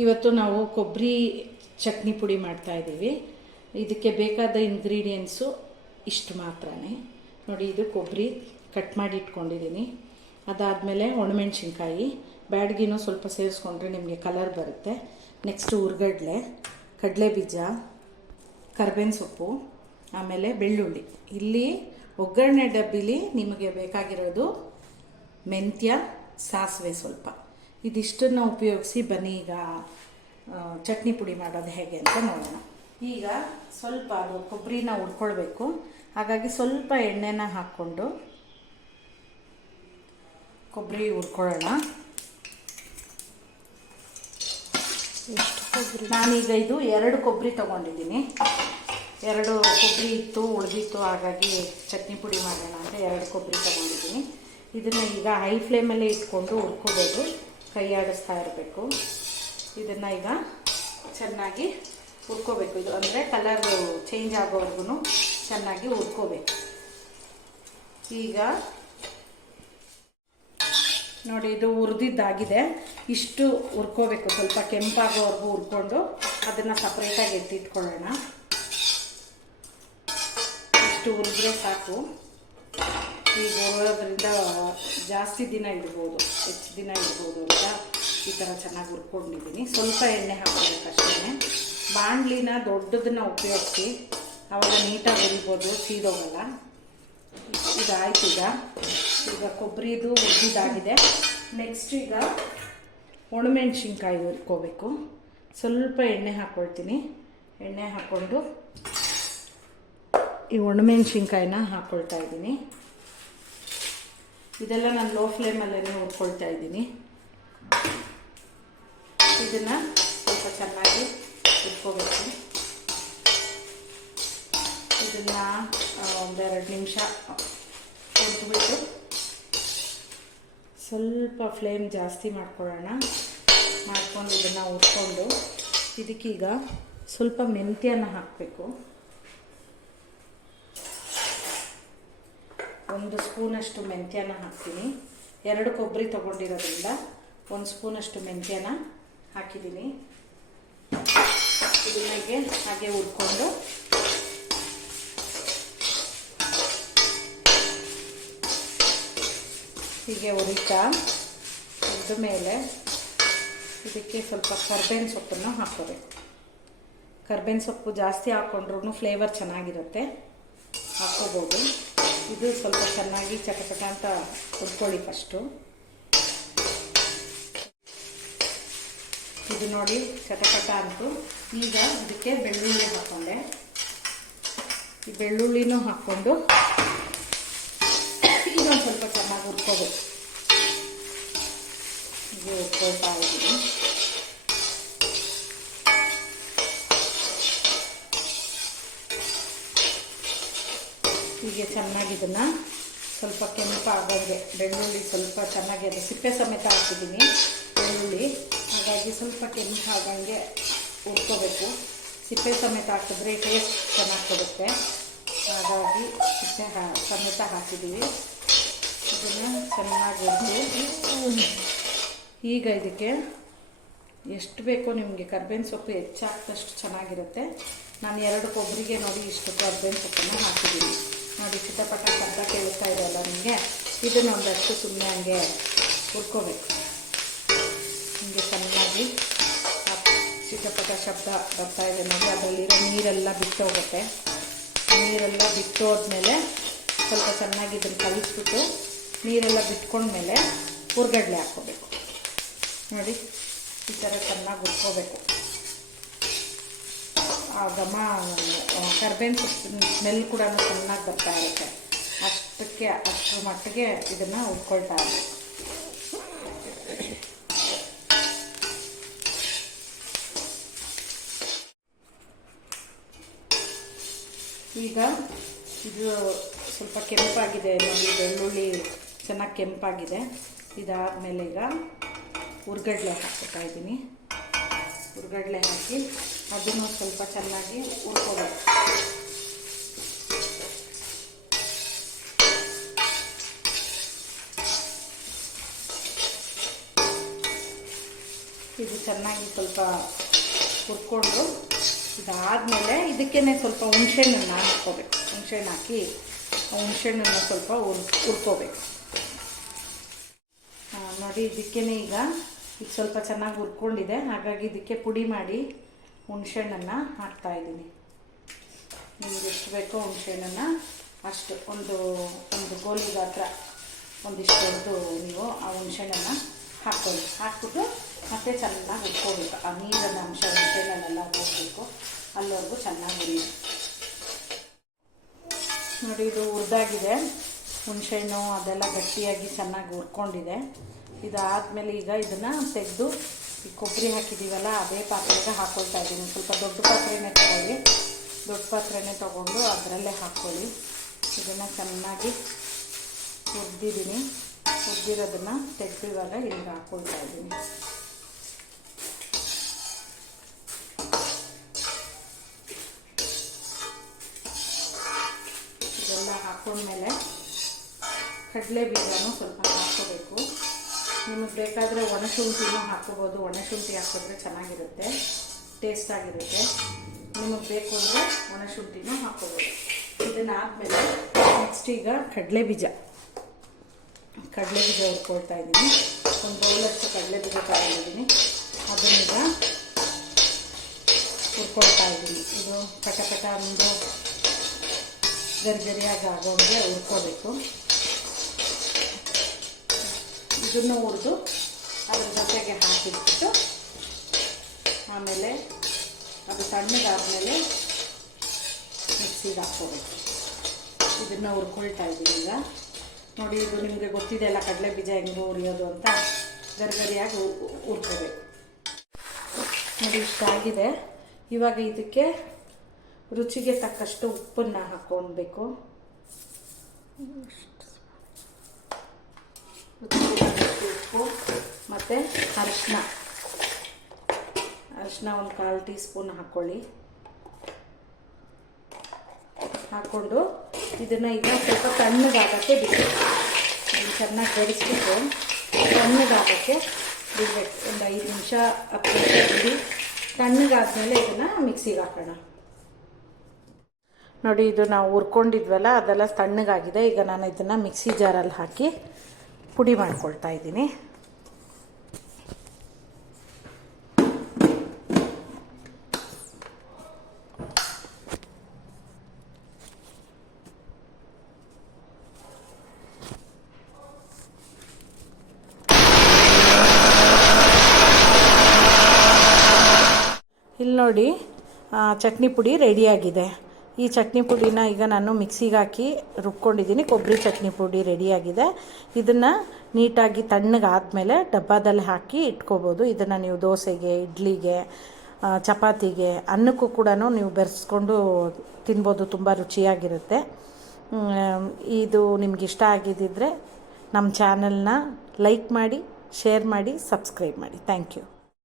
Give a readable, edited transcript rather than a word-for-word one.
ಇವತ್ತು ನಾವು ಕೊಬ್ಬರಿ ಚಟ್ನಿ ಪುಡಿ ಮಾಡ್ತಾ ಇದ್ದೀವಿ. ಇದಕ್ಕೆ ಬೇಕಾದ ಇಂಗ್ರೀಡಿಯೆಂಟ್ಸು ಇಷ್ಟು ಮಾತ್ರನೇ. ನೋಡಿ, ಇದು ಕೊಬ್ಬರಿ ಕಟ್ ಮಾಡಿ ಇಟ್ಕೊಂಡಿದ್ದೀನಿ. ಅದಾದಮೇಲೆ ಒಣಮೆಣ್ಸಿನ್ಕಾಯಿ, ಬ್ಯಾಡಗಿನೂ ಸ್ವಲ್ಪ ಸೇರಿಸ್ಕೊಂಡ್ರೆ ನಿಮಗೆ ಕಲರ್ ಬರುತ್ತೆ. ನೆಕ್ಸ್ಟು ಹುರ್ಗಡ್ಲೆ, ಕಡಲೆ ಬೀಜ, ಕರ್ಬೇವಿನ ಸೊಪ್ಪು, ಆಮೇಲೆ ಬೆಳ್ಳುಳ್ಳಿ. ಇಲ್ಲಿ ಒಗ್ಗರಣೆ ಡಬ್ಬಿಲಿ ನಿಮಗೆ ಬೇಕಾಗಿರೋದು ಮೆಂತ್ಯ, ಸಾಸಿವೆ ಸ್ವಲ್ಪ. ಇದಿಷ್ಟನ್ನು ಉಪಯೋಗಿಸಿ ಬನ್ನಿ ಈಗ ಚಟ್ನಿ ಪುಡಿ ಮಾಡೋದು ಹೇಗೆ ಅಂತ ನೋಡೋಣ. ಈಗ ಸ್ವಲ್ಪ ಅದು ಕೊಬ್ಬರಿನ ಹುರ್ಕೊಳ್ಬೇಕು. ಹಾಗಾಗಿ ಸ್ವಲ್ಪ ಎಣ್ಣೆನ ಹಾಕ್ಕೊಂಡು ಕೊಬ್ಬರಿ ಹುರ್ಕೊಳ್ಳೋಣ. ನಾನೀಗ ಇದು 2 ಕೊಬ್ಬರಿ ತೊಗೊಂಡಿದ್ದೀನಿ. 2 ಕೊಬ್ಬರಿ ಇತ್ತು, ಉಳಿದಿತ್ತು. ಹಾಗಾಗಿ ಚಟ್ನಿ ಪುಡಿ ಮಾಡೋಣ ಅಂದರೆ 2 ಕೊಬ್ಬರಿ ತೊಗೊಂಡಿದ್ದೀನಿ. ಇದನ್ನು ಈಗ ಹೈ ಫ್ಲೇಮಲ್ಲೇ ಇಟ್ಕೊಂಡು ಹುರ್ಕೋಬೋದು, ಕೈ ಆಡಿಸ್ತಾ ಇರಬೇಕು. ಇದನ್ನು ಈಗ ಚೆನ್ನಾಗಿ ಹುರ್ಕೋಬೇಕು. ಇದು ಅಂದರೆ ಕಲರ್ ಚೇಂಜ್ ಆಗೋವರೆಗೂ ಚೆನ್ನಾಗಿ ಹುರ್ಕೋಬೇಕು. ಈಗ ನೋಡಿ, ಇದು ಹುರಿದಿದ್ದಾಗಿದೆ. ಇಷ್ಟು ಹುರ್ಕೋಬೇಕು, ಸ್ವಲ್ಪ ಕೆಂಪಾಗೋವರೆಗೂ ಹುರ್ಕೊಂಡು ಅದನ್ನು ಸಪ್ರೇಟಾಗಿ ಎತ್ತಿಟ್ಕೊಳ್ಳೋಣ. ಇಷ್ಟು ಹುರಿದ್ರೆ ಸಾಕು. ಈಗ ಹುರಿಯೋದ್ರಿಂದ ಜಾಸ್ತಿ ದಿನ ಇಡ್ಬೋದು, ಹೆಚ್ಚು ದಿನ ಇಡ್ಬೋದು ಅಂತ ಈ ಥರ ಚೆನ್ನಾಗಿ ಹುರ್ಕೊಂಡಿದ್ದೀನಿ. ಸ್ವಲ್ಪ ಎಣ್ಣೆ ಹಾಕೋಬೇಕಷ್ಟೇ. ಬಾಣಲಿನ ದೊಡ್ಡದನ್ನ ಉಪಯೋಗಿಸಿ, ಆವಾಗ ನೀಟಾಗಿ ಹುರಿಬೋದು, ಸೀದೋಗಲ್ಲ. ಇದಾಯ್ತು. ಈಗ ಕೊಬ್ಬರಿದು ಹುರಿದಿದ್ದಾಗಿದೆ. ನೆಕ್ಸ್ಟ್ ಈಗ ಒಣಮೆಣ್ಸಿನ್ಕಾಯಿ ಹುರ್ಕೋಬೇಕು. ಸ್ವಲ್ಪ ಎಣ್ಣೆ ಹಾಕ್ಕೊಳ್ತೀನಿ. ಎಣ್ಣೆ ಹಾಕ್ಕೊಂಡು ಈ ಒಣಮೆಣ್ಸಿನ್ಕಾಯಿನ ಹಾಕ್ಕೊಳ್ತಾ ಇದ್ದೀನಿ. ಇದೆಲ್ಲ ನಾನು ಲೋ ಫ್ಲೇಮಲ್ಲೇ ಹುರ್ಕೊಳ್ತಾ ಇದ್ದೀನಿ. ಇದನ್ನು ಸ್ವಲ್ಪ ಚೆನ್ನಾಗಿ ಹುರ್ಕೋಬೇಕು. ಇದನ್ನು 1-2 ನಿಮಿಷ ಹುರಿದ್ಬಿಟ್ಟು ಸ್ವಲ್ಪ ಫ್ಲೇಮ್ ಜಾಸ್ತಿ ಮಾಡ್ಕೊಳ್ಳೋಣ. ಮಾಡ್ಕೊಂಡು ಇದನ್ನು ಹುರ್ಕೊಂಡು ಇದಕ್ಕೀಗ ಸ್ವಲ್ಪ ಮೆಂತ್ಯನ ಹಾಕಬೇಕು. 1 ಸ್ಪೂನಷ್ಟು ಮೆಂತ್ಯನ ಹಾಕ್ತೀನಿ. 2 ಕೊಬ್ಬರಿ ತೊಗೊಂಡಿರೋದ್ರಿಂದ 1 ಸ್ಪೂನಷ್ಟು ಮೆಂತ್ಯನ ಹಾಕಿದ್ದೀನಿ. ಇದನ್ನಿಗೆ ಹಾಗೆ ಹುರ್ಕೊಂಡು ಹೀಗೆ ಹುರಿತಾ ಹುರಿದ ಮೇಲೆ ಇದಕ್ಕೆ ಸ್ವಲ್ಪ ಕರ್ಬೇವಿನ ಸೊಪ್ಪನ್ನು ಹಾಕ್ಕೋಬೇಕು. ಕರ್ಬೇವಿನ ಸೊಪ್ಪು ಜಾಸ್ತಿ ಹಾಕ್ಕೊಂಡ್ರೂ ಫ್ಲೇವರ್ ಚೆನ್ನಾಗಿರುತ್ತೆ, ಹಾಕ್ಕೋಬೋದು. ಇದು ಸ್ವಲ್ಪ ಚೆನ್ನಾಗಿ ಚಟಪಟ ಅಂತ ಹುರ್ಕೊಳ್ಳಿ ಫಸ್ಟು. ಇದು ನೋಡಿ ಚಟಪಟ ಅಂತು. ಈಗ ಇದಕ್ಕೆ ಬೆಳ್ಳುಳ್ಳಿ ಹಾಕ್ಕೊಂಡೆ. ಈ ಬೆಳ್ಳುಳ್ಳಿನೂ ಹಾಕ್ಕೊಂಡು ಇದೊಂದು ಸ್ವಲ್ಪ ಚೆನ್ನಾಗಿ ಹುರ್ಕೋಬೇಕು. ಹೀಗೆ ಹುರ್ಕೊಳ್ತಾ ಇದ್ದೀನಿ. ಹೀಗೆ ಚೆನ್ನಾಗಿ ಇದನ್ನು ಸ್ವಲ್ಪ ಕೆಂಪಾಗಂಗೆ, ಬೆಳ್ಳುಳ್ಳಿ ಸ್ವಲ್ಪ ಚೆನ್ನಾಗಿ, ಅದು ಸಿಪ್ಪೆ ಸಮೇತ ಹಾಕಿದ್ದೀನಿ ಬೆಳ್ಳುಳ್ಳಿ, ಹಾಗಾಗಿ ಸ್ವಲ್ಪ ಕೆಂಪಾಗಂಗೆ ಹುರ್ಕೋಬೇಕು. ಸಿಪ್ಪೆ ಸಮೇತ ಹಾಕಿದ್ರೆ ಟೇಸ್ಟ್ ಚೆನ್ನಾಗಿ ಕೊಡುತ್ತೆ, ಹಾಗಾಗಿ ಸಿಪ್ಪೆ ಸಮೇತ ಹಾಕಿದ್ದೀವಿ. ಇದನ್ನು ಚೆನ್ನಾಗಿ ಹುರಿದು ಈಗ ಇದಕ್ಕೆ ಎಷ್ಟು ಬೇಕೋ ನಿಮಗೆ ಕರ್ಬೇವಿನ ಸೊಪ್ಪು ಹೆಚ್ಚಾಗ್ತಷ್ಟು ಚೆನ್ನಾಗಿರುತ್ತೆ. ನಾನು 2 ಕೊಬ್ಬರಿಗೆ ನೋಡಿ ಇಷ್ಟು ಕರ್ಬೇವಿನ ಸೊಪ್ಪನ್ನು ಹಾಕಿದ್ದೀನಿ. ನೋಡಿ, ಚಿಟಪಟ ಶಬ್ದ ಕೇಳ್ತಾ ಇದೆಯಲ್ಲ ನಿಮಗೆ. ಇದನ್ನು ಒಂದಷ್ಟು ಸುಮ್ಮನೆ ಹಂಗೆ ಹುರ್ಕೋಬೇಕು. ಹೀಗೆ ಚೆನ್ನಾಗಿ ಚಿಟಪಟ ಶಬ್ದ ಬರ್ತಾ ಇದೆ ನೋಡಿ. ಅದರಲ್ಲಿರೋ ನೀರೆಲ್ಲ ಬಿಟ್ಟೋಗುತ್ತೆ. ನೀರೆಲ್ಲ ಬಿಟ್ಟೋದ್ಮೇಲೆ ಸ್ವಲ್ಪ ಚೆನ್ನಾಗಿ ಇದನ್ನು ಕಲಿಸ್ಬಿಟ್ಟು ನೀರೆಲ್ಲ ಬಿಟ್ಕೊಂಡ್ಮೇಲೆ ಹುರ್ಗಡ್ಲೆ ಹಾಕ್ಕೋಬೇಕು. ನೋಡಿ, ಈ ಥರ ಚೆನ್ನಾಗಿ ಹುರ್ಕೋಬೇಕು. ಆ ಘಮ, ಕರ್ಬೇವಿನ ಸೊಪ್ಪಿನ ಸ್ಮೆಲ್ ಕೂಡ ಚೆನ್ನಾಗಿ ಬರ್ತಾ ಇರುತ್ತೆ. ಅಷ್ಟರ ಮಟ್ಟಿಗೆ ಇದನ್ನು ಹುರ್ಕೊಳ್ತಾ ಇರಬೇಕು. ಈಗ ಇದು ಸ್ವಲ್ಪ ಕೆಂಪಾಗಿದೆ ನೋಡಿ, ಬೆಳ್ಳುಳ್ಳಿ ಚೆನ್ನಾಗಿ ಕೆಂಪಾಗಿದೆ. ಇದಾದಮೇಲೆ ಈಗ ಹುರ್ಗಡ್ಲೆ ಹಾಕ್ತಾ ಇದ್ದೀನಿ. ಹುರ್ಗಡ್ಲೆ ಹಾಕಿ ಅದನ್ನು ಸ್ವಲ್ಪ ಚೆನ್ನಾಗಿ ಹುರ್ಕೋಬೇಕು. ಇದು ಚೆನ್ನಾಗಿ ಸ್ವಲ್ಪ ಹುರ್ಕೊಂಡು ಇದಾದಮೇಲೆ ಇದಕ್ಕೇ ಸ್ವಲ್ಪ ಹುಣಸೆಹಣ್ಣನ್ನು ಹಾಕ್ಕೋಬೇಕು. ಹುಣಸೆಹಣ್ಣು ಹಾಕಿ ಹುಣಸೆಹಣ್ಣನ್ನು ಸ್ವಲ್ಪ ಹುರ್ಕೋಬೇಕು. ನೋಡಿ ಇದಕ್ಕೇ ಈಗ ಇದು ಸ್ವಲ್ಪ ಚೆನ್ನಾಗಿ ಹುರ್ಕೊಂಡಿದೆ, ಹಾಗಾಗಿ ಇದಕ್ಕೆ ಪುಡಿ ಮಾಡಿ ಹುಣಸೆಹಣ್ಣನ್ನು ಹಾಕ್ತಾಯಿದ್ದೀನಿ. ನಿಮ್ಗೆ ಎಷ್ಟು ಬೇಕೋ ಹುಣಸೆಹಣ್ಣನ್ನು ಅಷ್ಟು ಒಂದು ಗೋಲಿ ಗಾತ್ರ ಒಂದಿಷ್ಟು ನೀವು ಆ ಹುಣಸೆಹಣ್ಣನ್ನು ಹಾಕ್ಬಿಟ್ಟು ಮತ್ತೆ ಚೆನ್ನಾಗಿ ಹುರ್ಕೋಬೇಕು. ಆ ನೀರಿನ ಅಂಶ ಹುಣಸೆಹಣ್ಣನ್ನೆಲ್ಲ ಹೋಗಬೇಕು, ಅಲ್ಲಿವರೆಗೂ ಚೆನ್ನಾಗಿ ಹುರಿಯಿರಿ. ನೋಡಿ ಇದು ಹುರಿದಾಗಿದೆ, ಹುಣಸೆಹಣ್ಣು ಅದೆಲ್ಲ ಗಟ್ಟಿಯಾಗಿ ಚೆನ್ನಾಗಿ ಹುರ್ಕೊಂಡಿದೆ. ಇದಾದಮೇಲೆ ಈಗ ಇದನ್ನು ತೆಗೆದು ಈ ಕೊಬ್ಬರಿ ಹಾಕಿದ್ದೀವಲ್ಲ ಅದೇ ಪಾತ್ರೆಗೆ ಹಾಕ್ಕೊಳ್ತಾ ಇದ್ದೀನಿ. ಸ್ವಲ್ಪ ದೊಡ್ಡ ಪಾತ್ರೆನೇ ತೊಗೊಳ್ಳಿ, ದೊಡ್ಡ ಪಾತ್ರೆನೇ ತೊಗೊಂಡು ಅದರಲ್ಲೇ ಹಾಕ್ಕೊಳ್ಳಿ. ಇದನ್ನು ಚೆನ್ನಾಗಿ ಹುರಿದಿದ್ದೀನಿ, ಹುರಿದಿರೋದನ್ನು ತೆಗೆದು ಇವಾಗ ಇಲ್ಲಿಗೆ ಹಾಕ್ಕೊಳ್ತಾ ಇದ್ದೀನಿ. ಇದೆಲ್ಲ ಹಾಕ್ಕೊಂಡ್ಮೇಲೆ ಕಡಲೆ ಬೀಜನೂ ಸ್ವಲ್ಪ ಹಾಕ್ಕೋಬೇಕು. ನಿಮಗೆ ಬೇಕಾದರೆ ಒಣಶುಂಠಿನೂ ಹಾಕ್ಕೋಬೋದು. ಒಣಶುಂಠಿ ಹಾಕಿದ್ರೆ ಚೆನ್ನಾಗಿರುತ್ತೆ, ಟೇಸ್ಟಾಗಿರುತ್ತೆ. ನಿಮಗೆ ಬೇಕು ಅಂದರೆ ಒಣಶುಂಠಿನೂ ಹಾಕ್ಕೋಬೋದು. ಇದನ್ನು ಆದಮೇಲೆ ನೆಕ್ಸ್ಟ್ ಈಗ ಕಡಲೆ ಬೀಜ ಹುರ್ಕೊಳ್ತಾ ಇದ್ದೀನಿ. ಒಂದು ಬೌಲಷ್ಟು ಕಡಲೆ ಬೀಜ ತಗೊಂಡಿದ್ದೀನಿ, ಅದನ್ನೀಗ ಹುರ್ಕೊಳ್ತಾ ಇದ್ದೀನಿ. ಇದು ಪಟ ಒಂದು ಗರಿಗರಿಯಾಗಿ ಆಗೋಂಗೆ ಹುರ್ಕೋಬೇಕು. ಇದನ್ನು ಹುರಿದು ಅದ್ರ ಜೊತೆಗೆ ಹಾಕಿಬಿಟ್ಟು ಆಮೇಲೆ ಅದು ತಣ್ಣಗಾದ್ಮೇಲೆ ಮಿಕ್ಸಿಗೆ ಹಾಕ್ಕೋಬೇಕು. ಇದನ್ನು ಹುರ್ಕೊಳ್ತಾ ಇದ್ದೀನಿ ಈಗ. ನೋಡಿ ಇದು ನಿಮಗೆ ಗೊತ್ತಿದೆ ಅಲ್ಲ ಕಡಲೆ ಬೀಜ ಹೆಂಗೆ ಹುರಿಯೋದು ಅಂತ, ಗರಿಗರಿಯಾಗಿ ಹುರ್ಕೋಬೇಕು. ನೋಡಿ ಇಷ್ಟಾಗಿದೆ. ಇವಾಗ ಇದಕ್ಕೆ ರುಚಿಗೆ ತಕ್ಕಷ್ಟು ಉಪ್ಪನ್ನು ಹಾಕ್ಕೊಳ್ಬೇಕು. ಉಪ್ಪು ಮತ್ತು ಅರಿಶಿನ ಒಂದು 1/4 ಟೀ ಸ್ಪೂನ್ ಹಾಕ್ಕೊಳ್ಳಿ. ಹಾಕ್ಕೊಂಡು ಇದನ್ನು ಈಗ ಸ್ವಲ್ಪ ತಣ್ಣಗಾಗೋಕ್ಕೆ ಬಿಡಬೇಕು. ಇದನ್ನು ಚೆನ್ನಾಗಿ ಬೆರೆಸ್ಬಿಟ್ಟು ತಣ್ಣಗಾಗೋಕ್ಕೆ ಬಿಡಬೇಕು. ಒಂದು 5 ನಿಮಿಷ 10 ನಿಮಿಷ ಬಿಡಿ. ತಣ್ಣಗಾದ್ಮೇಲೆ ಇದನ್ನು ಮಿಕ್ಸಿಗೆ ಹಾಕೋಣ. ನೋಡಿ ಇದು ನಾವು ಹುರ್ಕೊಂಡಿದ್ವಲ್ಲ ಅದೆಲ್ಲ ತಣ್ಣಗಾಗಿದೆ. ಈಗ ನಾನು ಇದನ್ನು ಮಿಕ್ಸಿ ಜಾರಲ್ಲಿ ಹಾಕಿ ಪುಡಿ ಮಾಡ್ಕೊಳ್ತಾ ಇದ್ದೀನಿ. ಇಲ್ಲಿ ನೋಡಿ ಚಟ್ನಿ ಪುಡಿ ರೆಡಿಯಾಗಿದೆ. ಈ ಚಟ್ನಿ ಪುಡಿನ ಈಗ ನಾನು ಮಿಕ್ಸಿಗೆ ಹಾಕಿ ರುಬ್ಕೊಂಡಿದ್ದೀನಿ. ಕೊಬ್ಬರಿ ಚಟ್ನಿ ಪುಡಿ ರೆಡಿಯಾಗಿದೆ. ಇದನ್ನು ನೀಟಾಗಿ ತಣ್ಣಗಾದ್ಮೇಲೆ ಡಬ್ಬದಲ್ಲಿ ಹಾಕಿ ಇಟ್ಕೋಬೋದು. ಇದನ್ನು ನೀವು ದೋಸೆಗೆ, ಇಡ್ಲಿಗೆ, ಚಪಾತಿಗೆ, ಅನ್ನಕ್ಕೂ ಕೂಡ ನೀವು ಬೆರೆಸ್ಕೊಂಡು ತಿನ್ಬೋದು. ತುಂಬ ರುಚಿಯಾಗಿರುತ್ತೆ. ಇದು ನಿಮ್ಗೆ ಇಷ್ಟ ಆಗಿದ್ದಿದ್ರೆ ನಮ್ಮ ಚಾನಲ್ನ ಲೈಕ್ ಮಾಡಿ, ಶೇರ್ ಮಾಡಿ, ಸಬ್ಸ್ಕ್ರೈಬ್ ಮಾಡಿ. Thank you.